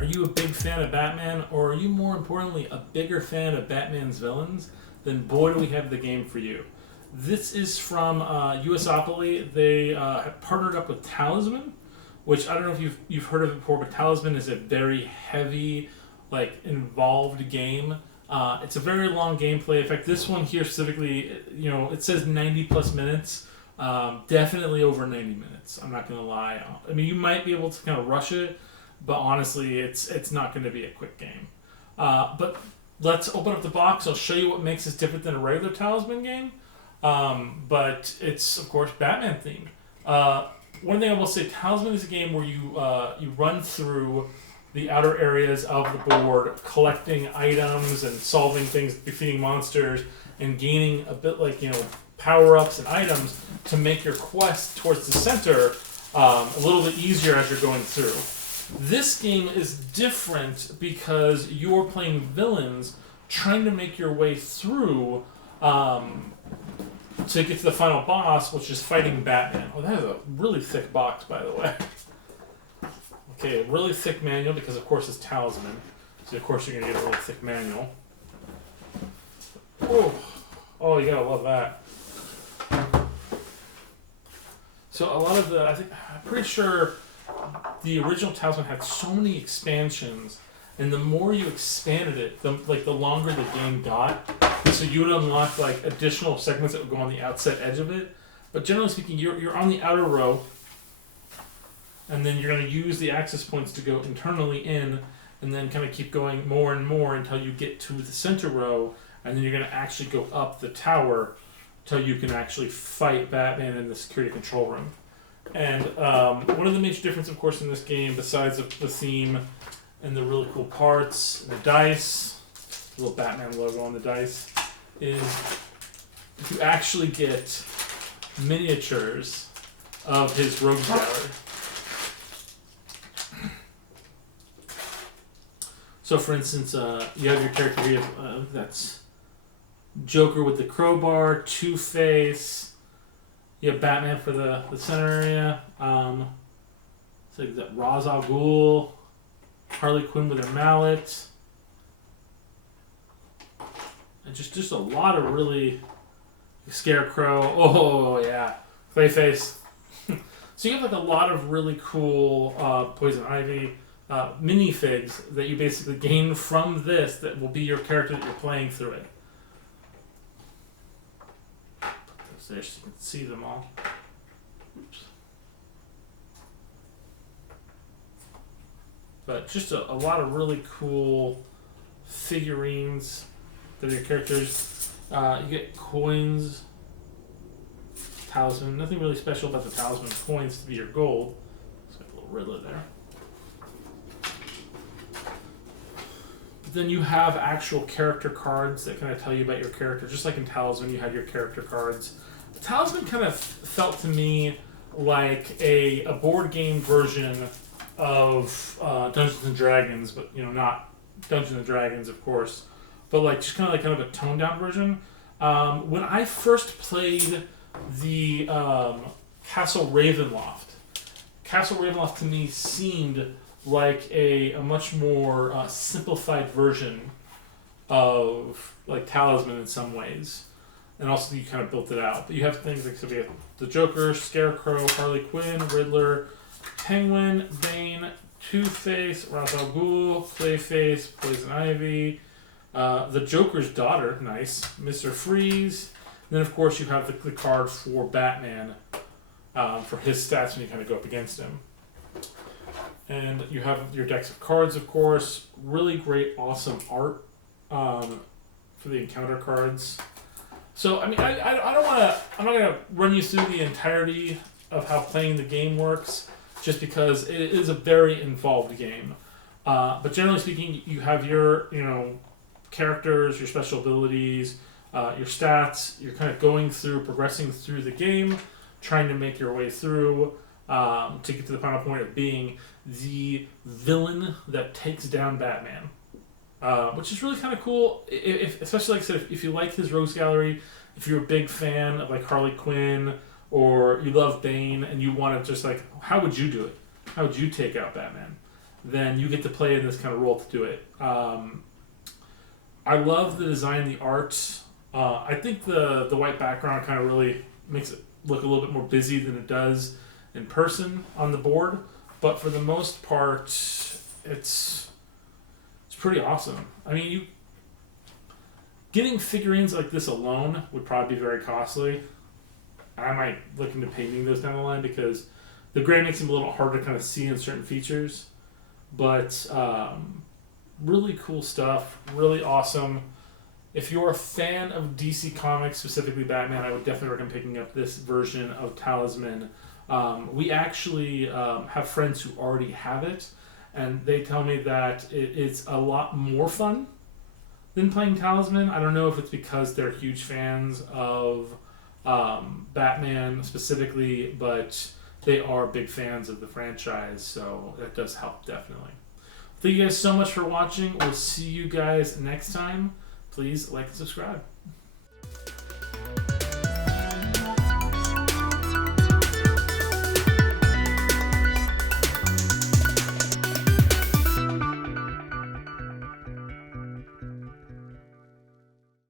Are you a big fan of Batman, or are you more importantly a bigger fan of Batman's villains? Then boy, do we have the game for you. This is from USopoly. They have partnered up with Talisman, which I don't know if you've heard of it before, but Talisman is a very heavy, like involved game. It's a very long gameplay. In fact, this one here specifically, it says 90 plus minutes. Definitely over 90 minutes. I'm not gonna lie. I mean, you might be able to kind of rush it, but honestly, it's not going to be a quick game. But let's open up the box. I'll show you what makes this different than a regular Talisman game. But it's, of course, Batman themed. One thing I will say, Talisman is a game where you run through the outer areas of the board, collecting items and solving things, defeating monsters, and gaining a bit like, power-ups and items to make your quest towards the center a little bit easier as you're going through. This game is different because you're playing villains trying to make your way through to get to the final boss, which is fighting Batman. Oh, that is a really thick box, by the way. Okay, a really thick manual because, of course, it's Talisman. So, of course, you're going to get a really thick manual. Oh, you gotta love that. So, a lot of I'm pretty sure the original Talisman had so many expansions, and the more you expanded it, the longer the game got. So you would unlock like additional segments that would go on the outside edge of it. But generally speaking, you're on the outer row, and then you're going to use the access points to go internally in, and then kind of keep going more and more until you get to the center row, and then you're going to actually go up the tower until you can actually fight Batman in the security control room. And one of the major differences, of course, in this game, besides the theme and the really cool parts, the dice, the little Batman logo on the dice, is you actually get miniatures of his rogues gallery. So, for instance, you have your character here, that's Joker with the crowbar, Two-Face. You have Batman for the center area. So you got Ra's al Ghul, Harley Quinn with her mallet, and just a lot of really Scarecrow. Oh yeah, Clayface. So you have like a lot of really cool Poison Ivy minifigs that you basically gain from this that will be your character that you're playing through it. There so you can see them all. Oops. But just a lot of really cool figurines that are your characters. You get coins, Talisman. Nothing really special about the Talisman coins to be your gold. It's got a little Riddler there. But then you have actual character cards that kind of tell you about your character. Just like in Talisman, you had your character cards. Talisman kind of felt to me like a board game version of Dungeons and Dragons, but not Dungeons and Dragons, of course, but like just kind of a toned down version. When I first played the Castle Ravenloft to me seemed like a much more simplified version of like Talisman in some ways. And also you kind of built it out. But you have things like the Joker, Scarecrow, Harley Quinn, Riddler, Penguin, Bane, Two-Face, Ra's al Ghul, Clayface, Poison Ivy, the Joker's daughter, nice, Mr. Freeze. And then of course you have the card for Batman for his stats when you kind of go up against him. And you have your decks of cards, of course. Really great, awesome art for the encounter cards. So, I mean, I don't want to... I'm not going to run you through the entirety of how playing the game works, just because it is a very involved game. But generally speaking, you have your, characters, your special abilities, your stats. You're kind of going through, progressing through the game, trying to make your way through to get to the final point of being the villain that takes down Batman. Which is really kind of cool, especially like I said, if you like his rogues gallery, if you're a big fan of like Harley Quinn, or you love Bane, and you want to just like, how would you do it? How would you take out Batman? then you get to play in this kind of role to do it. I love the design, the art. I think the white background kind of really makes it look a little bit more busy than it does in person on the board. But for the most part, it's pretty awesome. I mean, getting figurines like this alone would probably be very costly. I might look into painting those down the line because the gray makes them a little harder to kind of see in certain features. But really cool stuff, really awesome. If you're a fan of DC Comics, specifically Batman, I would definitely recommend picking up this version of Talisman. We actually have friends who already have it, and they tell me that it's a lot more fun than playing Talisman. I don't know if it's because they're huge fans of Batman specifically, but they are big fans of the franchise, so that does help definitely. Thank you guys so much for watching. We'll see you guys next time. Please like and subscribe.